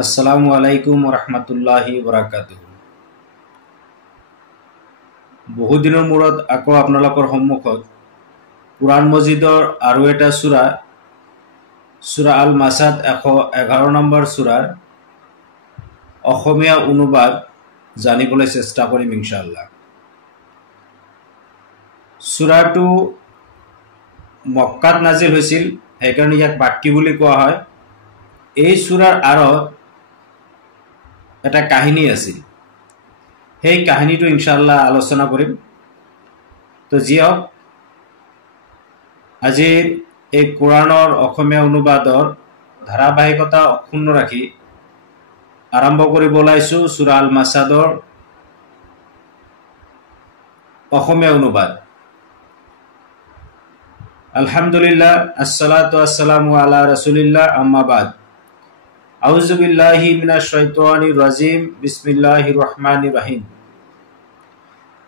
আসসালামু আলাইকুম ৰহমতুল্লাহি বৰাকাতুহু। বহুদিনৰ মূৰত আকৌ আপোনালোকৰ সন্মুখত কুৰাণ মজিদৰ আৰু এটা সূৰা সূৰা আল মাসাদ 111 নম্বৰ সূৰাৰ অসমীয়া অনুবাদ জানিবলৈ চেষ্টা কৰিম ইনশাআল্লাহ। সূৰাটো মক্কাত নাজিল হৈছিল, সেইকাৰণে ইয়াক মাক্কী বুলি কোৱা হয়। এই সূৰাৰ আঁৰত এটা কাহিনী আছিল, সেই কাহিনীটো ইনশাআল্লাহ আলোচনা কৰিম। তো যি হওক, আজিৰ এই কোৰাণৰ অসমীয়া অনুবাদৰ ধাৰাবাহিকতা অক্ষুণ্ণ ৰাখি আৰম্ভ কৰিব ওলাইছোঁ সূৰা আল মাসাদৰ অসমীয়া অনুবাদ। আলহামদুলিল্লাহ, আসসালাতু আসসালামু আলা রাসূলিল্লাহ, আম্মা বাদ। আউযু বিল্লাহি মিনাশ শাইতানির রাজিম, বিসমিল্লাহির রহমানির রহিম।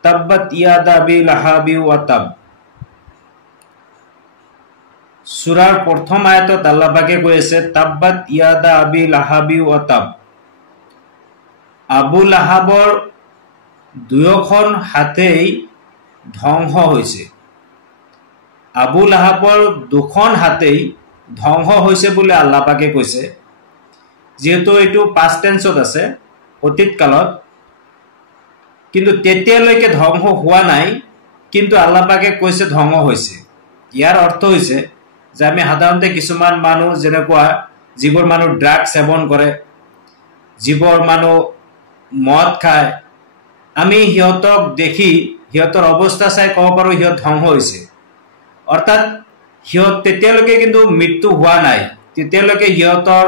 তাব্বাত ইয়াদা আবি লাহাবি ওয়া তাব। সূৰাৰ প্ৰথম আয়াতত আল্লাহ পাকে কৈ আছে তাব্বাত ইয়াদা আবি লাহাবি ওয়া তাব। আবু লাহাবৰ দুয়োখন হাতেই ধ্বংস হৈছে। আবু লাহাবৰ দুখন হাতেই ধ্বংস হৈছে বুলি আল্লাহ পাকে কৈছে। যেহেতু এইটো পাষ্ট টেন্সত আছে, অতীত কালত, কিন্তু তেতিয়ালৈকে ধ্বংস হোৱা নাই, কিন্তু আল্লাহ পাকে কৈছে ধ্বংস হৈছে। ইয়াৰ অৰ্থ হৈছে যে আমি সাধাৰণতে কিছুমান মানুহ যেনেকুৱা যিবোৰ মানুহ ড্ৰাগ সেৱন কৰে, যিবোৰ মানুহ মদ খায়, আমি সিহঁতক দেখি সিহঁতৰ অৱস্থা চাই ক'ব পাৰোঁ সিহঁত ধ্বংস হৈছে। অৰ্থাৎ সিহঁত তেতিয়ালৈকে কিন্তু মৃত্যু হোৱা নাই, তেতিয়ালৈকে সিহঁতৰ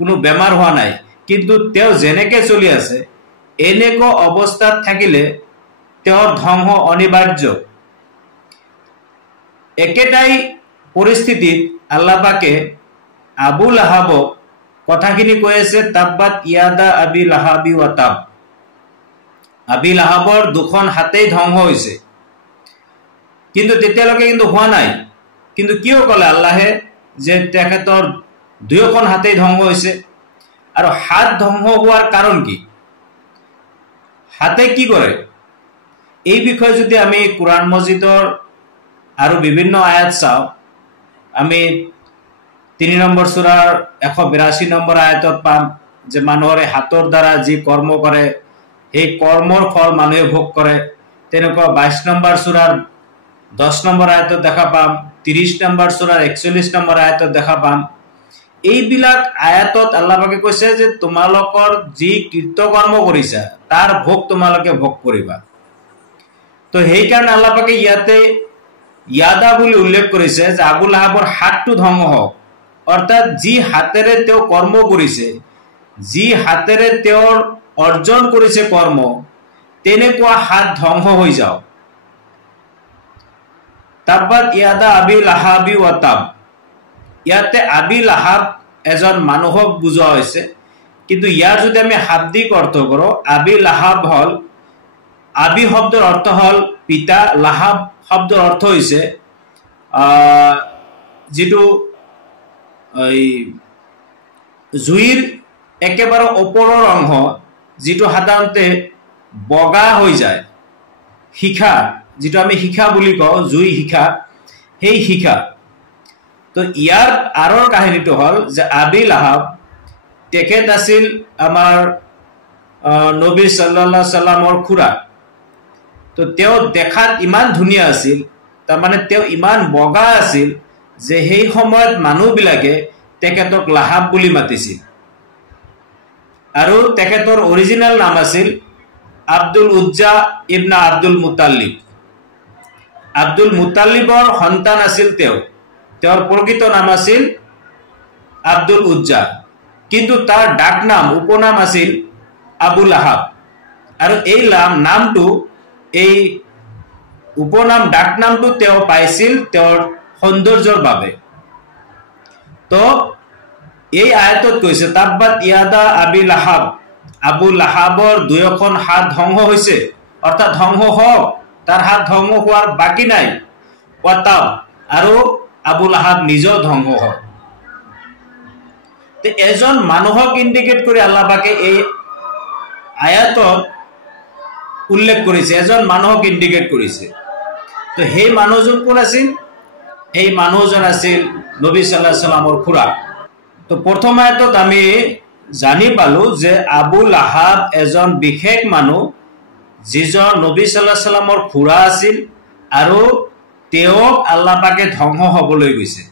কোনো বেমাৰ হোৱা নাই, কিন্তু তেওঁ যেনেকৈ চলি আছে এনেকুৱা অৱস্থাত থাকিলে তেওঁৰ ধ্বংস অনিবাৰ্য। একেটাই পৰিস্থিতিত আল্লাহ পাকে আবু লাহাবক কথাখিনি কৈ আছে তাব্বাত ইয়াদা আবি লাহাবি ওয়া তাব। আবি লাহাবৰ দুখন হাতেই ধ্বংস হৈছে, কিন্তু তেতিয়ালৈকে কিন্তু হোৱা নাই। কিন্তু কিয় ক'লে আল্লাহে যে তেখেতৰ দুয়োখন হাতেই ধ্বংস হৈছে? আৰু হাত ধ্বংস হোৱাৰ কাৰণ কি? হাতে কি কৰে? এই বিষয়ে যদি আমি কুৰাণ মজিদৰ আৰু বিভিন্ন আয়াত চাওঁ, আমি 3 নম্বৰ সূৰাৰ 182 নম্বৰ আয়াতত পাম যে মানুহৰে হাতৰ দ্বাৰা যি কৰ্ম কৰে সেই কৰ্মৰ ফল মানুহে ভোগ কৰে। তেনেকুৱা 22 নম্বৰ সূৰাৰ 10 নম্বৰ আয়াতত দেখা পাম, 30 নম্বৰ সূৰাৰ 41 নম্বৰ আয়াতত দেখা পাম। এইবিলাক আয়াতত আল্লাহ পাকে কৈছে যে তোমালোকৰ যি কৃতকৰ্ম কৰিছা তাৰ ভোগ তোমালোকে ভোগ কৰিবা। তো সেইকাৰণে আল্লাহ পাকে ইয়াতে ইয়াদা বুলি উল্লেখ কৰিছে যে আবু লাহাবৰ হাতটো ধ্বংস হওক। অৰ্থাৎ যি হাতেৰে তেওঁ কৰ্ম কৰিছে, যি হাতেৰে তেওঁৰ অৰ্জন কৰিছে কৰ্ম, তেনেকুৱা হাত ধ্বংস হৈ যাওক। তাব্বাত ইয়াদা আবি লাহাবি ওয়া তাব। ইয়াতে আবি লাহাব এজন মানুহক বুজোৱা হৈছে, কিন্তু ইয়াৰ যদি আমি শাব্দিক অৰ্থ কৰোঁ, আবি লাহাব হল, আবি শব্দৰ অৰ্থ হল পিতা, লাহাব শব্দৰ অৰ্থ হৈছে যিটো জুইৰ একেবাৰে ওপৰৰ অংশ, যিটো সাধাৰণতে বগা হৈ যায়, শিখা, যিটো আমি শিখা বুলি কওঁ, জুই শিখা, সেই শিখা। তো ইয়াৰ আঁৰৰ কাহিনীটো হ'ল যে আবি লাহাব তেখেত আছিল আমাৰ নবী সাল্লাল্লাহু আলাইহি সাল্লামৰ খুৰা। তো তেওঁ দেখাত ইমান ধুনীয়া আছিল, তাৰমানে তেওঁ ইমান বগা আছিল যে সেই সময়ত মানুহবিলাকে তেখেতক লাহাব বুলি মাতিছিল। আৰু তেখেতৰ অৰিজিনেল নাম আছিল আব্দুল উজ্জা ইবনা আব্দুল মুতাল্লিব। আব্দুল মুতাল্লিবৰ সন্তান আছিল তেওঁ। তেওঁৰ প্ৰকৃত নাম আছিল আব্দুল উজ্জা, কিন্তু তাৰ ডাক নাম, উপনাম আছিল আবু লাহাব। আৰু এই নামটো, এই উপনাম, ডাক নামটো তেওঁ পাইছিল তেওঁৰ সৌন্দৰ্যৰ বাবে। তো এই আয়াতত কৈছে তাব্বাত ইয়াদা আবি লাহাব, আবু লাহাবৰ দুয়োখন হাত ধ্বংস হৈছে, অৰ্থাৎ ধ্বংস হওক, তাৰ হাত ধ্বংস হোৱাৰ বাকী নাই। ওয়া তাব, আৰু আবু লাহাব নিজেও ধ্বংস হওক। তো এজন মানুহক ইন্ডিকেট কৰি আল্লাহ পাকে এই আয়াতত উল্লেখ কৰিছে, এজন মানুহক ইন্ডিকেট কৰিছে। তো সেই মানুহজন কোন আছিল? এই মানুহজন আছিল নবী সাল্লাল্লাহু আলাইহি সাল্লামৰ খুৰা। তো প্ৰথম আয়াতত আমি জানি পালো যে আবু লাহাব এজন বিশেষ মানুহ, যিজন নবী সাল্লাল্লাহু আলাইহি সাল্লামৰ খুৰা আছিল আৰু তেওঁক আল্লাহ পাকে ধ্বংস হবলৈ গৈছে।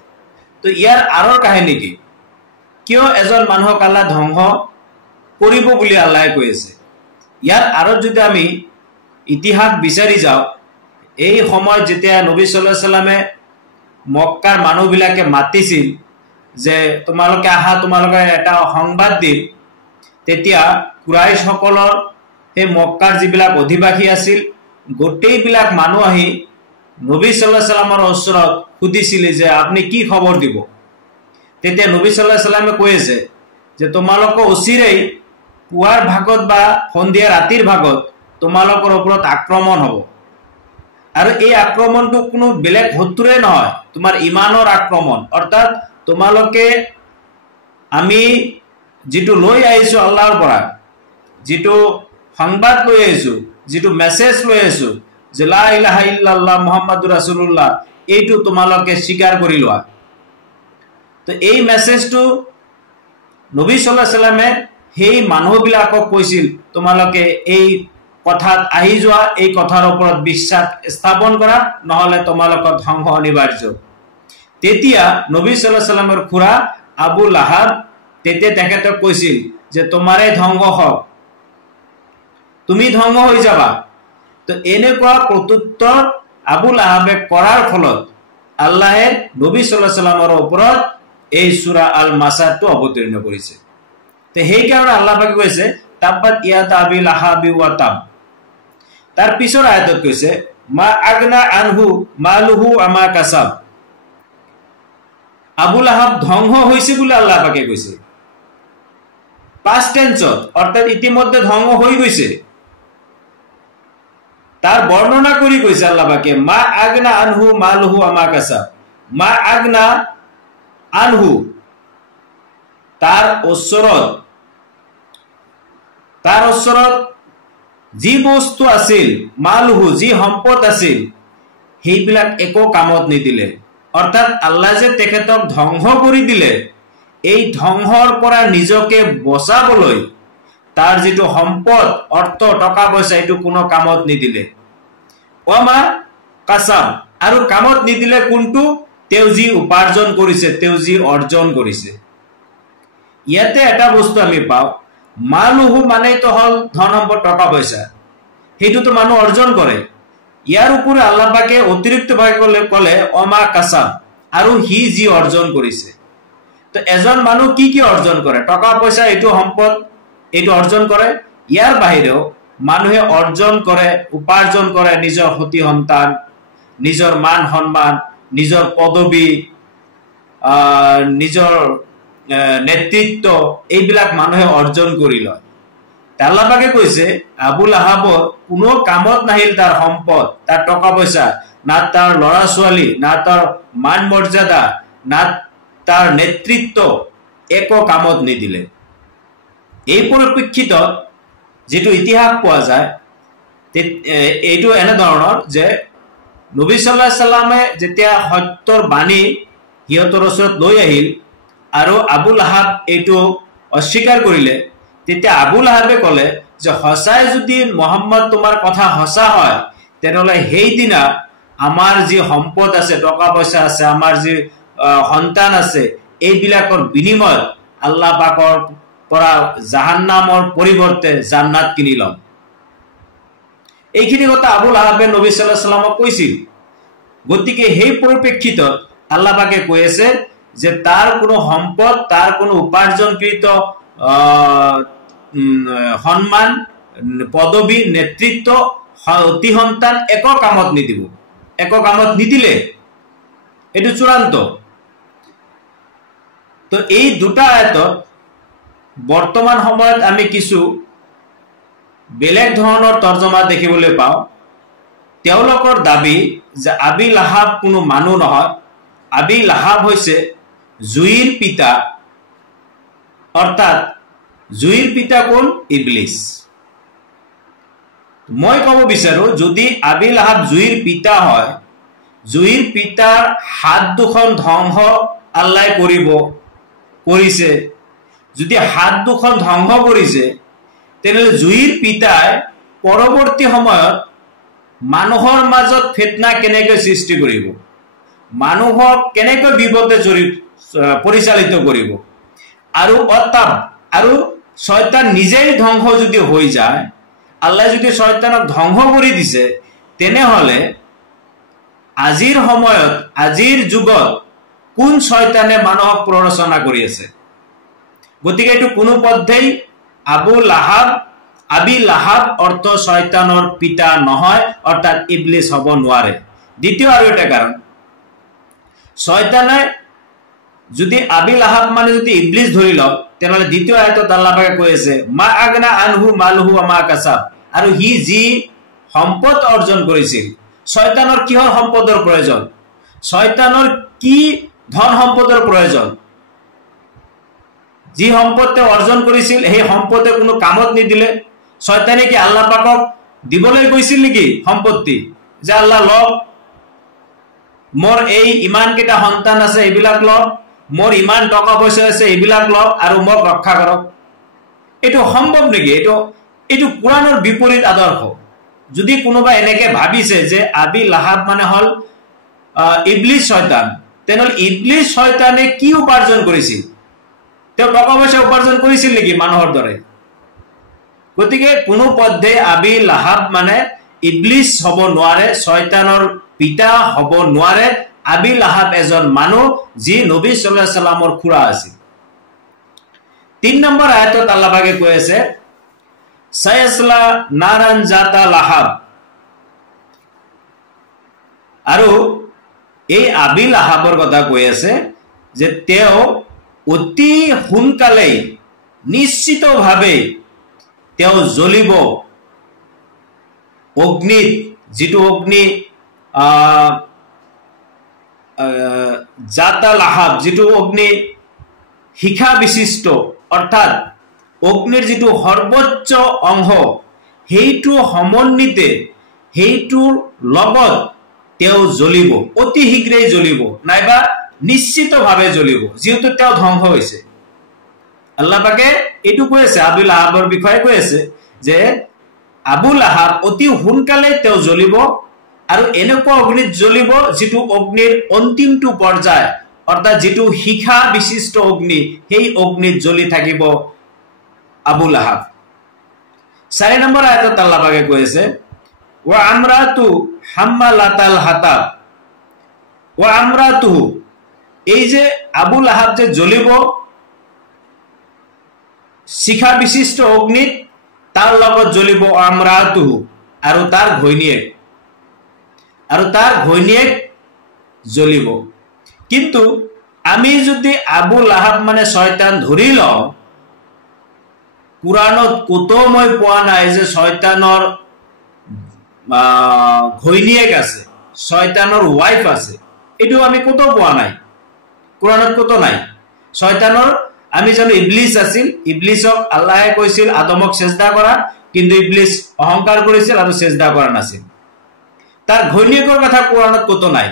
তো ইয়াৰ আৰৰ কাহিনী কি? কিয় এজন মানুহক আল্লাহ ধ্বংস কৰিব বুলি আল্লাহে কৈ আছে? ইয়াৰ আৰত যদি আমি ইতিহাস বিচাৰি যাওঁ, এই সময়ত যেতিয়া নবী সাল্লাল্লাহু আলাইহি সাল্লামে মক্কাৰ মানুহবিলাকে মাতিছিল যে তোমালোকে আহা, তোমালোকে এটা সংবাদ দিম, তেতিয়া কুৰাইশসকলৰ সেই মক্কাৰ যিবিলাক অধিবাসী আছিল গোটেইবিলাক মানুহ আহি নবী সাল্লাল্লাহু আলাইহি সাল্লামৰ ওচৰত সুধিছিল যে আপুনি কি খবৰ দিব। তেতিয়া নবী সাল্লাল্লাহু আলাইহি সাল্লামে কৈ আছে যে তোমালোকৰ অচিৰেই পুৱাৰ ভাগত বা সন্ধিয়া ৰাতিৰ ভাগত তোমালোকৰ ওপৰত আক্ৰমণ হ'ব, আৰু এই আক্ৰমণটো কোনো বেলেগ শত্ৰুৱে নহয়, তোমাৰ ইমানৰ আক্ৰমণ। অৰ্থাৎ তোমালোকে আমি যিটো লৈ আহিছো আল্লাহৰ পৰা, যিটো সংবাদ লৈ আহিছো, যিটো মেছেজ লৈ আহিছো যে লা ইলাহা ইল্লাল্লাহ মুহাম্মাদুৰ ৰাসূলুল্লাহ, এইটো তোমালোকে স্বীকাৰ কৰি লোৱা। তো এই মেছেজটো নবী সাল্লাল্লাহু আলাইহি সাল্লামে সেই মানুহবিলাকক কৈছিল তোমালোকে এই কথাত আহি যোৱা, এই কথাৰ ওপৰত বিশ্বাস স্থাপন কৰা, নহলে তোমালোকৰ ধ্বংস অনিবাৰ্য। তেতিয়া নবী সাল্লাল্লাহু আলাইহি সাল্লামৰ খুৰা আবু লাহাব তেতিয়া তেখেতক কৈছিল যে তোমাৰে ধ্বংস হওক, তুমি ধ্বংস হৈ যাবা। তো এনেকুৱা প্ৰত্যুত্তৰ আবু লাহাবে কৰাৰ ফলত আল্লাহে নবী সাল্লাল্লাহু আলাইহি সাল্লামৰ ওপৰত এই সূৰা আল মাসাদটো অৱতীৰ্ণ কৰিছে। তো সেইকাৰণে আল্লাহ পাকে কৈছে তাব্বাত ইয়াদা আবি লাহাবি ওয়া তাব। তাৰ পিছৰ আয়াতত কৈছে মা আগনা আনহু মালুহু আমা কাসাব। আবু লাহাব ধ্বংস হৈছে বুলি আল্লাহ পাকে কৈছে পাষ্ট টেন্সত, অৰ্থাৎ ইতিমধ্যে ধ্বংস হৈ গৈছে। তাৰ বৰ্ণনা কৰি কৈছে আল্লাহ পাকে মা আগনা আনহু মালুহু আমা কাসাব। মা আগনা আনহু, তাৰ ওচৰত যি বস্তু আছিল, মালুহু যি সম্পদ আছিল, সেইবিলাক একো কামত নিদিলে। অৰ্থাৎ আল্লাহ যে তেখেতক ধ্বংস কৰি দিলে, এই ধ্বংসৰ পৰা নিজকে বচাবলৈ তাৰ যিটো সম্পদ, অৰ্থ, টকা পইচা, এইটো কোনো কামত নিদিলে। ওয়ামা কাসাব, আৰু কামত নিদিলে কোনটো? তেওঁ যি উপাৰ্জন কৰিছে, তেওঁ যি অৰ্জন কৰিছে। ইয়াতে এটা বস্তু আমি পাওঁ, মালুহু মানেতো হল ধন সম্পদ, টকা পইচা, সেইটোতো মানুহ অৰ্জন কৰে। ইয়াৰ উপৰি আল্লাহ পাকে অতিৰিক্তভাৱে ক'লে অমা কাসাব, আৰু সি যি অৰ্জন কৰিছে। তো এজন মানুহ কি কি অৰ্জন কৰে? টকা পইচা, এইটো সম্পদ, এইটো অৰ্জন কৰে। ইয়াৰ বাহিৰেও মানুহে অৰ্জন কৰে, উপাৰ্জন কৰে নিজৰ সতি সন্তান, নিজৰ মান সন্মান, নিজৰ পদবী, নিজৰ নেতৃত্ব, এইবিলাক মানুহে অৰ্জন কৰি লয়। আল্লাহ পাকে কৈছে আবু লাহাবৰ কোনো কামত নাহিল তাৰ সম্পদ, তাৰ টকা পইচা, না তাৰ ল'ৰা ছোৱালী, না তাৰ মান মৰ্যাদা, না তাৰ নেতৃত্ব, একো কামত নিদিলে। এই পৰিপ্ৰেক্ষিতত যিটো ইতিহাস পোৱা যায় এইটো এনেধৰণৰ যে নবী সাল্লাল্লাহু আলাইহি সাল্লামে যেতিয়া সত্যৰ বাণী সিহঁতৰ ওচৰত লৈ আহিল আৰু আবু লাহাব এইটো অস্বীকাৰ কৰিলে, তেতিয়া আবু লাহাবে ক'লে যে সঁচাই যদি মুহাম্মদ তোমাৰ কথা সঁচা হয়, তেনেহ'লে সেইদিনা আমাৰ যি সম্পদ আছে, টকা পইচা আছে, আমাৰ যি সন্তান আছে, এইবিলাকৰ বিনিময়ত আল্লাহ পাকৰ পৰা জাহান্নামৰ পৰিৱৰ্তে জান্নাত কিনি ল'ম। এইখিনি কথা আবু লাহাবে নবী সাল্লাল্লাহু আলাইহি সাল্লামক কৈছিল। গতিকে সেই পৰিপ্ৰেক্ষিতত আল্লাহ পাকে কৈ আছে যে তাৰ কোনো সম্পদ, তাৰ কোনো উপাৰ্জনকৃত সন্মান, পদবী, নেতৃত্ব, অতি সন্তান একো কামত নিদিব, একো কামত নিদিলে। এইটো চূড়ান্ত। তো এই দুটা আয়াতত বৰ্তমান সময়ত আমি কিছু বেলেগ ধৰণৰ তৰ্জমা দেখিবলৈ পাওঁ। তেওঁলোকৰ দাবী যে আবি লাহাব কোনো মানুহ নহয়, আবি লাহাব হৈছে জুইৰ পিতা, অৰ্থাৎ জুইৰ পিতা কোন? ইবলিছ। মই ক'ব বিচাৰো যদি আবি লাহাব জুইৰ পিতা হয়, জুইৰ পিতাৰ হাত দুখন ধ্বংস আল্লাহ কৰিছে। যদি হাত দুখন ধ্বংস কৰিছে তেনেহ'লে জুইৰ পিতাই পৰৱৰ্তী সময়ত মানুহৰ মাজত ফিতনা কেনেকৈ সৃষ্টি কৰিব, মানুহক কেনেকৈ বিপদে পৰিচালিত কৰিব, আৰু শয়তান নিজেই ধ্বংস যদি হৈ যায়, আল্লাহ যদি শয়তানক ধ্বংস কৰি দিছে, তেনেহ'লে আজিৰ সময়ত আজিৰ যুগত কোন শয়তানে মানুহক প্ৰৰোচনা কৰি আছে? গতিকে এইটো কোনো পধ্যেই আবি লাহাব অৰ্থ শয়তানৰ পিতা নহয়, অৰ্থাৎ ইবলিছ হ'ব নোৱাৰে। দ্বিতীয় আৰু এটা কাৰণ, শয়তানে যদি আবি লাহাব মানে যদি ইবলিছ ধৰি লওক, তেনেহ'লে দ্বিতীয় আয়াতত আল্লাহ পাকে কৈ আছে মা আগনা আনহু মালহু আমা কাসাব, আৰু সি যি সম্পদ অৰ্জন কৰিছিল। শয়তানৰ কিহৰ সম্পদৰ প্ৰয়োজন? শয়তানৰ কি ধন সম্পদৰ প্ৰয়োজন? যি সম্পদ তেওঁ অৰ্জন কৰিছিল সেই সম্পদে কোনো কামত নিদিলে। শয়তানে কি আল্লাহ পাকক দিবলৈ কৈছিল নেকি সম্পত্তি, যে আল্লাহ লওক, মোৰ এই ইমান কেইটা সন্তান আছে এইবিলাক লওক, মোৰ ইমান টকা পইচা আছে এইবিলাক লওক আৰু মোক ৰক্ষা কৰক? এইটো সম্ভৱ নেকি? এইটো কোৰাণৰ বিপৰীত আদৰ্শ। যদি কোনোবা এনেকে ভাবিছে যে আবি লাহাব মানে হল ইবলিছ শয়তান, তেনেহ'লে ইবলিছ শয়তানে কি উপাৰ্জন কৰিছিল? তেওঁ টকা পইচা উপাৰ্জন কৰিছিল নেকি মানুহৰ দৰে? গতিকে কোনো পধ্যে আবি লাহাব মানে ইবলিছ হ'ব নোৱাৰে, শয়তানৰ পিতা হ'ব নোৱাৰে। আবি লাহাব এজন মানুহ যি নবী সাল্লাল্লাহু আলাইহি সাল্লামৰ খুৰা আছিল। ৩ নম্বৰ আয়াতত আল্লাহ পাকে কৈ আছে সায়াসলা নাৰান জাতা লাহাব, আৰু এই আবি লাহাবৰ কথা কৈ আছে যে তেওঁ অতি সোনকালে নিশ্চিতভাৱে তেওঁ জ্বলিব অগ্নিত, যিটো অগ্নি জাতা লাহাব, যিটো অগ্নি শিখা বিশিষ্ট, অৰ্থাৎ অগ্নিৰ যিটো সৰ্বোচ্চ অংশ, সেইটো সমন্বিতে সেইটোৰ লগত তেওঁ জ্বলিব, অতি শীঘ্ৰেই জ্বলিব, নাইবা নিশ্চিতভাৱে জ্বলিব, যিহেতু তেওঁ ধ্বংস হৈছে। আল্লাহ পাকে এইটো কৈ আছে, আবু লাহাবৰ বিষয়ে কৈ আছে যে আবু লাহাব অতি সোনকালে তেওঁ জ্বলিব, আৰু এনেকুৱা অগ্নিত জ্বলিব যিটো অগ্নিৰ অন্তিমটো পৰ্যায়, অৰ্থাৎ যিটো শিখা বিশিষ্ট অগ্নি, সেই অগ্নিত জ্বলি থাকিব আবু লাহাব। ৪ নম্বৰ আয়াতত আল্লাহ পাকে কৈ আছে ওয়া আমরাতু হাম্মালাতাল হাতাব ওয়া আমরাতুহু, এই যে আবু লাহাব যে জ্বলিব শিখা বিশিষ্ট অগ্নিত, তার লগত জ্বলিব আমরাতুহু, আৰু তাৰ ঘৈণীয়েক জ্বলিব। কিন্তু আমি যদি আবু লাহাব মানে শয়তান ধৰি লওঁ, কুৰাণত কতো মই পোৱা নাই যে শয়তানৰ ঘৈণীয়েক আছে, শয়তানৰ ওয়াইফ আছে, এইটো আমি কতো পোৱা নাই, কুৰাণত কতো নাই। শয়তানৰ আমি জানো ইবলিছ আছিল, ইবলিছক আল্লাহে কৈছিল আদমক সেজদা কৰা, কিন্তু ইবলিছ অহংকাৰ কৰিছিল আৰু সেজদা কৰা নাছিল। তাৰ ঘৈণীয়েকৰ কথা কুৰাণত কতো নাই।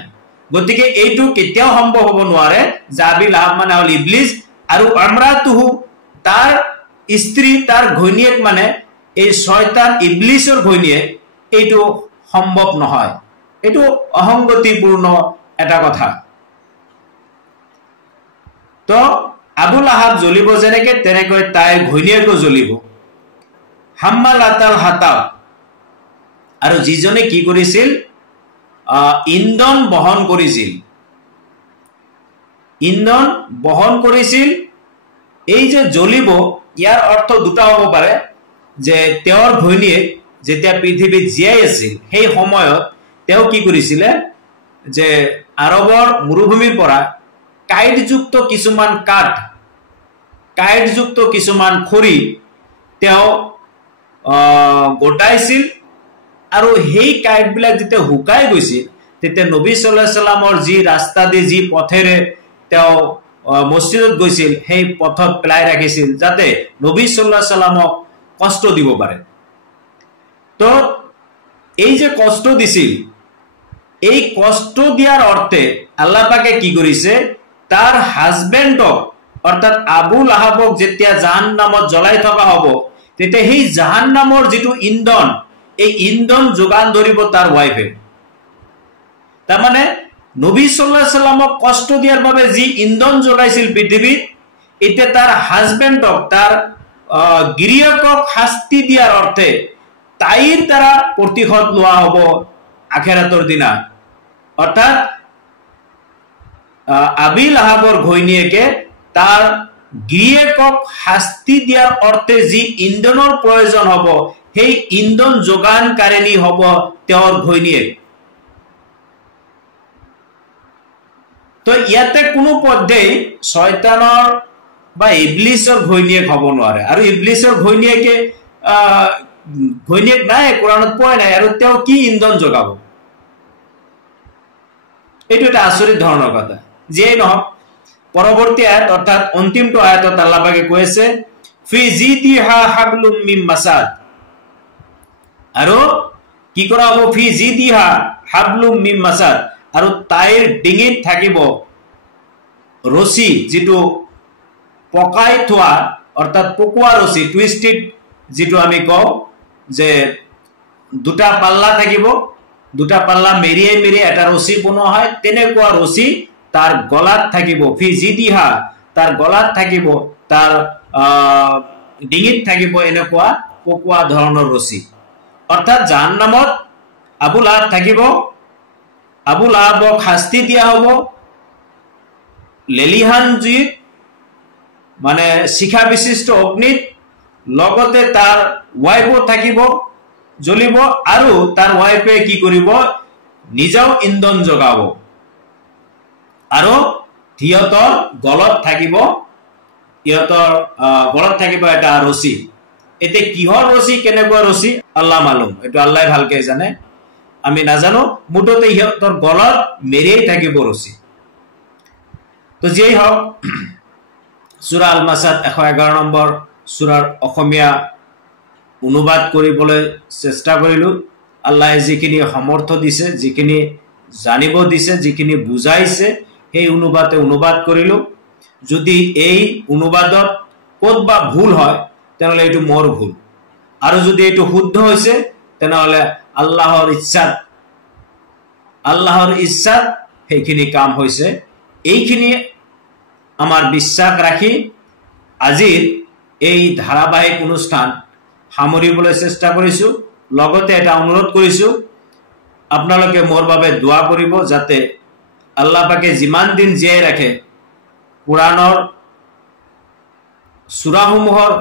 গতিকে এইটো কেতিয়াও সম্ভৱ হ'ব নোৱাৰে যে আবি লাহাব মানে হল ইবলিছ, আৰু আমৰাতুহু তাৰ স্ত্ৰী, তাৰ ঘৈণীয়েক মানে এই শয়তান ইবলিছৰ ঘৈণীয়েক, এইটো সম্ভৱ নহয়, এইটো অসংগতিপূৰ্ণ এটা কথা। তো আবু লাহাব জ্বলিব যেনেকে, তেনেকৈ তাইৰ ঘৈণীয়েকো জ্বলিব। হাম্মালাতাল হাতাব, আৰু যিজনে কি কৰিছিল, ইন্ধন বহন কৰিছিল, এই যে জ্বলিব, ইয়াৰ অৰ্থ দুটা হ'ব পাৰে, যে তেওঁৰ ঘৈণীয়েক যেতিয়া পৃথিৱীত জীয়াই আছিল সেই সময়ত তেওঁ কি কৰিছিলে, যে আৰৱৰ মৰুভূমিৰ পৰা কাঁইটযুক্ত কিছুমান খৰি তেওঁ গোটাইছিল, আৰু সেই কাঁইটবিলাক যেতিয়া শুকাই গৈছিল, তেতিয়া নবী সাল্লাল্লাহু আলাইহি সাল্লামৰ যি ৰাস্তা দি, যি পথেৰে তেওঁ মছজিদত গৈছিল সেই পথত পেলাই ৰাখিছিল যাতে নবী সাল্লাল্লাহু আলাইহি সাল্লামক কষ্ট দিব পাৰে। তো এই যে কষ্ট দিছিল, এই কষ্ট দিয়ার অর্থে আল্লাহ পাকে কি করেছে, তার হাজবেন্ডক অর্থাৎ আবু লাহাবক যেতিয়া জাহান্নামত জ্বলাই থকা হব, তেতিয়া সেই জাহান্নামৰ যেটো ইন্ধন, এই ইন্ধন যোগান ধৰিব তাৰ ওয়াইফে। তাৰ মানে নবী সাল্লাল্লাহু আলাইহি সাল্লামক কষ্ট দিয়াৰ বাবে যি ইন্ধন যোগাইছিল পৃথিবীত, এটা তাৰ হাজবেন্ডক, তাৰ গিৰিয়েকক শাস্তি দিয়াৰ অৰ্থে তাইৰ দ্বাৰা প্ৰতিশোধ লোৱা হব আখেৰাতৰ দিনা। অৰ্থাৎ আবি লাহাবৰ ঘৈণীয়েকে তাৰ গিৰিয়েকক শাস্তি দিয়াৰ অৰ্থে যি ইন্ধনৰ প্ৰয়োজন হব, সেই ইন্ধন যোগানকাৰিণী হব তেওঁৰ ঘৈণীয়েক। তো ইয়াতে কোনো পদ্ধেই শয়তানৰ বা ইবলিসৰ ঘৈণীয়েক হব নোৱাৰে। আৰু ইবলিসৰ ঘৈণীয়েকে ঘৈণীয়েক নাই, কোৰআনত পোৱা নাই, আৰু তেওঁ কি ইন্ধন যোগাব? এইটো এটা আচৰিত ধৰণৰ কথা। যিয়ে নহওক, পৰৱৰ্তী আয়াত অৰ্থাৎ অন্তিমটো আয়াতত আল্লাহ পাকে কৈছে ফি জিদিহা হাবলুম মিন মাসাদ, আৰু কি কৰা হ'ব? ফি জিদিহা হাবলুম মিন মাসাদ, আৰু তাইৰ ডিঙিত থাকিব ৰছী, যেটো পকাই থোৱা অর্থাৎ পকুয়া রশি, টুইস্টেড, যেটো আমি কওঁ যে দুটা পাল্লা থাকিব, দুটা পাল্লা মেরিয়ে মেরিয়ে এটা রশি বনোৱা হয়, তেনেকুৱা ৰশি তাৰ গলাত থাকিব। ফি জিদিহা, তাৰ গলাত থাকিব, তাৰ ডিঙিত থাকিব এনেকুৱা পকুয়া ধৰণৰ রশি। অর্থাৎ জাহান্নামত আবু লাহাব থাকিব, আবু লাহাবক শাস্তি দিয়া হব লেলিহান জুইত, মানে শিখা বিশিষ্ট অগ্নিত, লগতে তার ওয়াইফও থাকিব, জ্বলিব, আৰু তাৰ ওয়াইফে কি কৰিব? নিজেও ইন্ধন যোগাব, আৰু সিহঁতৰ গলত থাকিব, ইহঁতৰ গলত থাকিব এটা ৰছী। এতিয়া কিহৰ ৰছী, কেনেকুৱা ৰছী, আল্লাহ মালুম, এইটো আল্লাহ ভালকে জানে, আমি নাজানো। মুঠতে সিহঁতৰ গলত মেৰিয়াই থাকিব ৰছী। তো যিয়েই হওক, সূৰা আল মাসাদ 111 নম্বৰ সূৰাৰ অসমীয়া অনুবাদ কৰিবলৈ চেষ্টা কৰিলো। আল্লাহে যিখিনি সমৰ্থ দিছে, যিখিনি জানিব দিছে, যিখিনি বুজাইছে, সেই অনুবাদ কৰিলো। যদি এই অনুবাদত ক'ত বা ভুল হয়, তেনেহ'লে এইটো মোৰ ভুল, আৰু যদি এইটো শুদ্ধ হৈছে, তেনেহ'লে আল্লাহৰ ইচ্ছাত সেইখিনি কাম হৈছে। এইখিনি আমাৰ বিশ্বাস ৰাখি আজিৰ এই ধাৰাবাহিক অনুষ্ঠান সামৰিবলৈ চেষ্টা কৰিছো। লগতে এটা অনুৰোধ কৰিছো, আপোনালোকে মোৰ বাবে দোয়া কৰিব, যাতে আল্লাহ পাকে যিমান দিন জীয়াই ৰাখে কোৰআনৰ সূৰাসমূহৰ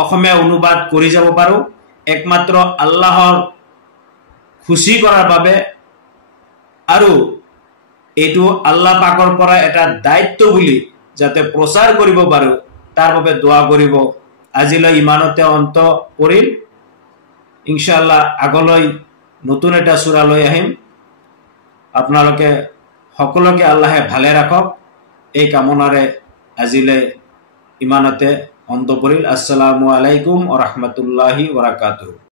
অসমীয়া অনুবাদ কৰি যাব পাৰো, একমাত্ৰ আল্লাহৰ খুশি কৰাৰ বাবে। আৰু এইটো আল্লাহ পাকৰ পৰা এটা দায়িত্ব বুলি যাতে প্ৰচাৰ কৰিব পাৰো, তাৰ বাবে দোয়া কৰিব। আজিলৈ ইমানতে অন্ত পৰিল। ইনশাআল্লাহ আগলৈ নতুন এটা সূৰা লৈ আহিম। আপোনালোকে সকলোকে আল্লাহে ভালে ৰাখক, এই কামনাৰে আজিলৈ ইমানতে অন্ত পৰিল। আসসালামু আলাইকুম ওয়া ৰাহমাতুল্লাহি ওয়া বাৰাকাতুহু।